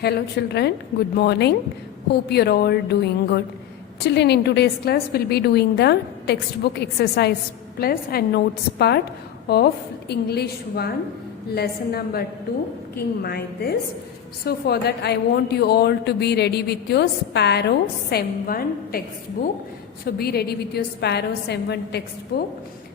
Hello children, good morning. Hope you're all doing good. Children, in today's class we'll be doing the textbook exercise plus and notes part of English 1 lesson number 2 King Midas. So for that I want you all to be ready with your Sparrow Sem 1 textbook. So be ready with your Sparrow Sem 1 textbook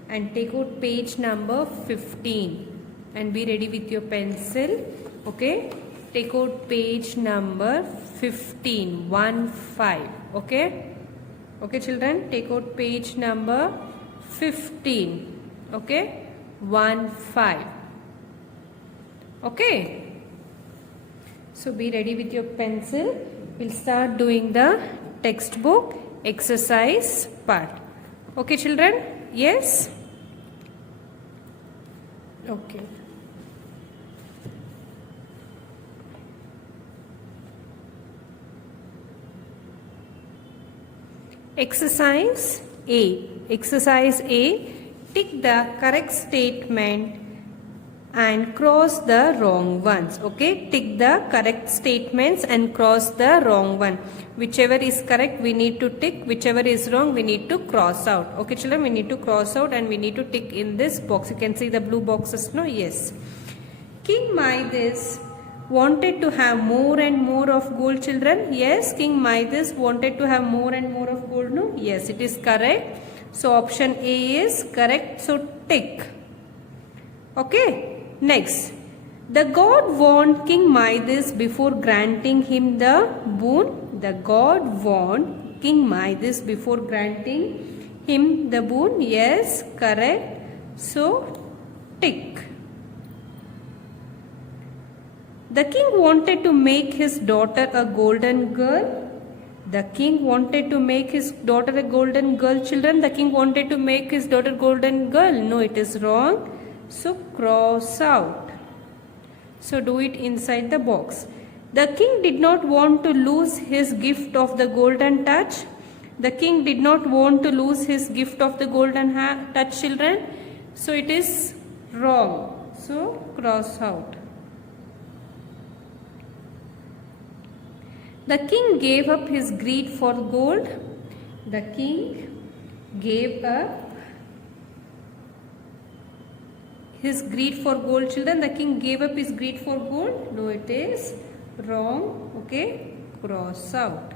and take out page number 15 and be ready with your pencil. Okay, take out page number 15, 1-5. Okay children, take out page number 15. Okay, 1-5. Okay, so be ready with your pencil. We'll start doing the textbook exercise part. Okay children, yes? Okay. Exercise A. Exercise A. Tick the correct statement and cross the wrong ones. Okay. Tick the correct statements and cross the wrong one. Whichever is correct we need to tick. Whichever is wrong we need to cross out. Okay children, we need to cross out and we need to tick in this box. You can see the blue boxes. No? Yes. King Midas wanted to have more and more of gold, children. Yes, King Midas wanted to have more and more of gold. No? Yes, it is correct. So option A is correct. So tick. Okay. Next. The god warned King Midas before granting him the boon. The god warned King Midas before granting him the boon. Yes, correct. So tick. The king wanted to make his daughter a golden girl. The king wanted to make his daughter a golden girl, children. The king wanted to make his daughter golden girl. No, it is wrong. So cross out. So do it inside the box. The king did not want to lose his gift of the golden touch. The king did not want to lose his gift of the golden touch, children. So it is wrong. So cross out. The king gave up his greed for gold. The king gave up his greed for gold, children. The king gave up his greed for gold. No, it is wrong. Okay, cross out.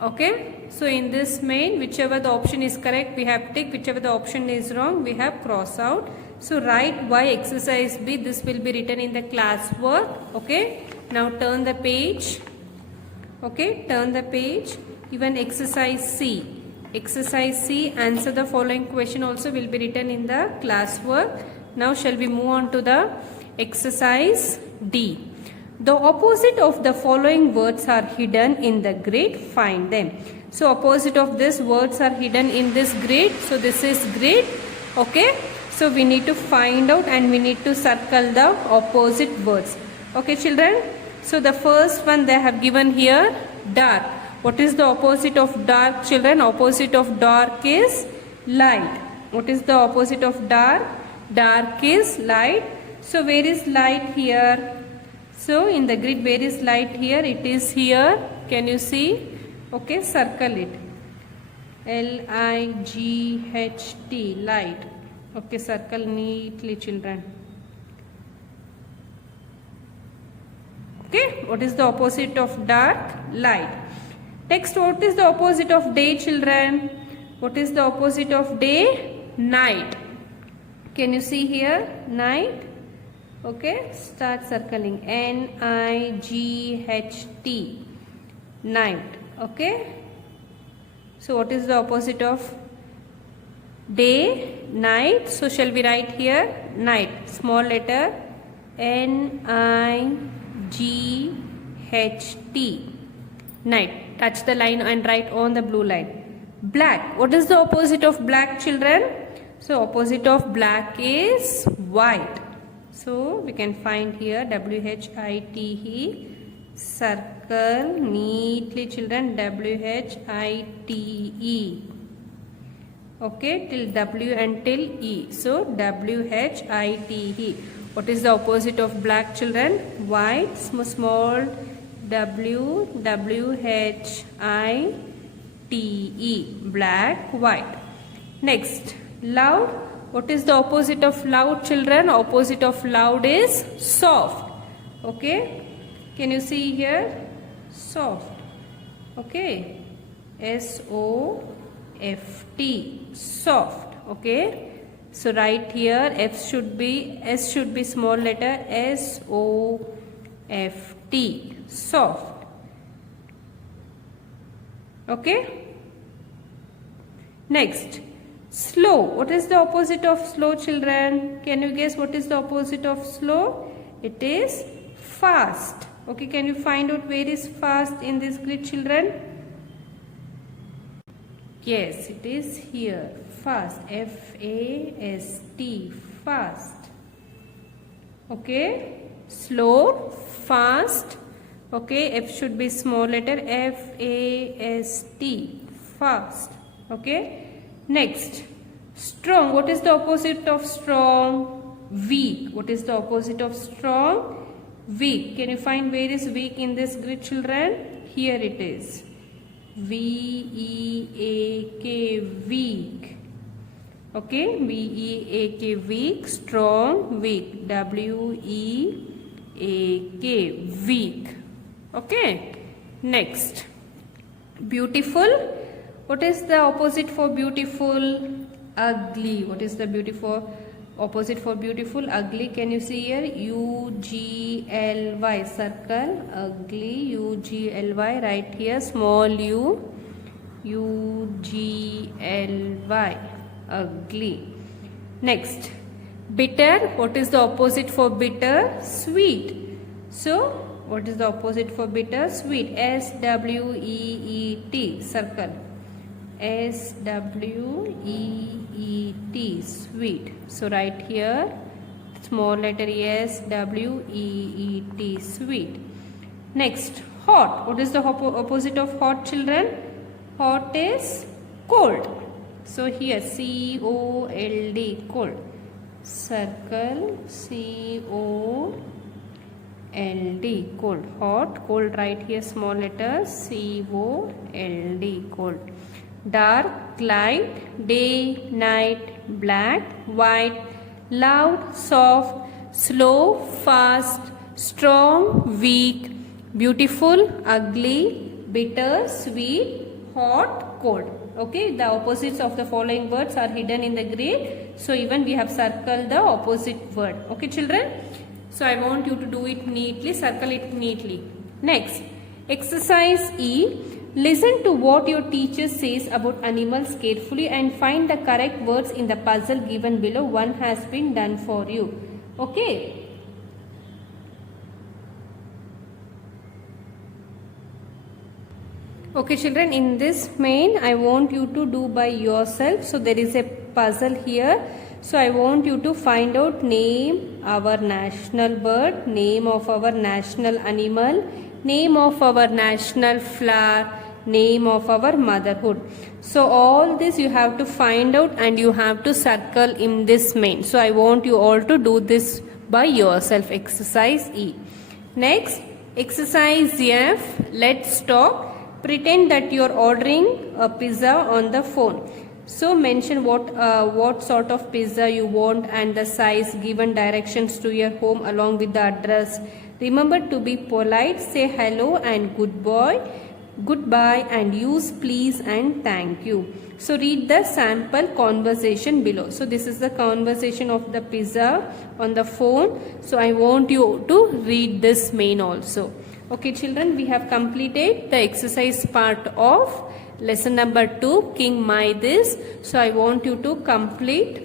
Okay, so in this main, whichever the option is correct, we have tick. Whichever the option is wrong, we have cross out. So write Y exercise B. This will be written in the class work. Okay, now turn the page. Okay, turn the page. Even exercise C. Exercise C, answer the following question also will be written in the class work. Now shall we move on to the exercise D. The opposite of the following words are hidden in the grid. Find them. So opposite of this words are hidden in this grid. So this is grid. Okay. So we need to find out and we need to circle the opposite words. Okay children. So the first one they have given here, dark. What is the opposite of dark, children? Opposite of dark is light. What is the opposite of dark? Dark is light. So where is light here? So in the grid, where is light here? It is here. Can you see? Okay, circle it. L-I-G-H-T, light. Okay, circle neatly, children. Okay, what is the opposite of dark? Light. Next, what is the opposite of day, children? What is the opposite of day? Night. Can you see here? Night. Okay, start circling. N-I-G-H-T. Night. Okay. So what is the opposite of day? Night. So shall we write here? Night. Small letter. N-I-G-H-T. Night. Touch the line and write on the blue line. Black. What is the opposite of black, children? So opposite of black is white. So we can find here W-H-I-T-E. Circle neatly, children. W-H-I-T-E. Okay, till W and till E. So W-H-I-T-E. What is the opposite of black, children? White. Small W, W-H-I-T-E. Black, white. Next, loud. What is the opposite of loud, children? Opposite of loud is soft. Okay. Can you see here? Soft. Okay. S-O-F-T. Soft. Okay. So write here S should be small letter S-O-F-T. Soft. Okay. Next, slow. What is the opposite of slow, children? Can you guess what is the opposite of slow? It is fast. Okay, can you find out where is fast in this grid, children? Yes, it is here. Fast. F-A-S-T. Fast. Okay. Slow, fast. Okay, F should be small letter F-A-S-T. Fast. Okay. Next, strong. What is the opposite of strong? Weak. What is the opposite of strong? Weak. Can you find where is weak in this grid, children? Here it is. V-E-A-K. Weak. Okay. V-E-A-K. Weak. Strong. Weak. W-E-A-K. Weak. Okay. Next, beautiful. What is the opposite for beautiful? Ugly. What is the opposite for beautiful? Ugly. Can you see here? U-G-L-Y. Circle. Ugly. U-G-L-Y. Right here. Small u. U-G-L-Y. Ugly. Next, bitter. What is the opposite for bitter? Sweet. So, what is the opposite for bitter? Sweet. S-W-E-E-T. Circle. S-W-E-E-T. Sweet. So write here small letter S-W-E-E-T. Sweet. Next, hot. What is the opposite of hot, children? Hot is cold. So here C-O-L-D. Cold. Circle. C-O-L-D. Cold. Hot. Cold. Right here small letter C-O-L-D. Cold. Dark, light, day, night, black, white, loud, soft, slow, fast, strong, weak, beautiful, ugly, bitter, sweet, hot, cold. Okay, the opposites of the following words are hidden in the grid. So even we have circled the opposite word. Okay, children. So I want you to do it neatly, circle it neatly. Next, exercise E. Listen to what your teacher says about animals carefully and find the correct words in the puzzle given below. One has been done for you. Okay. Okay, children, in this main I want you to do by yourself. So there is a puzzle here. So I want you to find out name our national bird, name of our national animal, name of our national flower, name of our motherhood. So all this you have to find out and you have to circle in this main. So I want you all to do this by yourself. Exercise E. Next, exercise F. Let's talk. Pretend that you are ordering a pizza on the phone. So mention what sort of pizza you want and the size, given directions to your home along with the address. Remember to be polite, say hello and goodbye and use please and thank you. So read the sample conversation below. So this is the conversation of the pizza on the phone. So I want you to read this main also. Okay, children, we have completed the exercise part of lesson number 2, King My This. So I want you to complete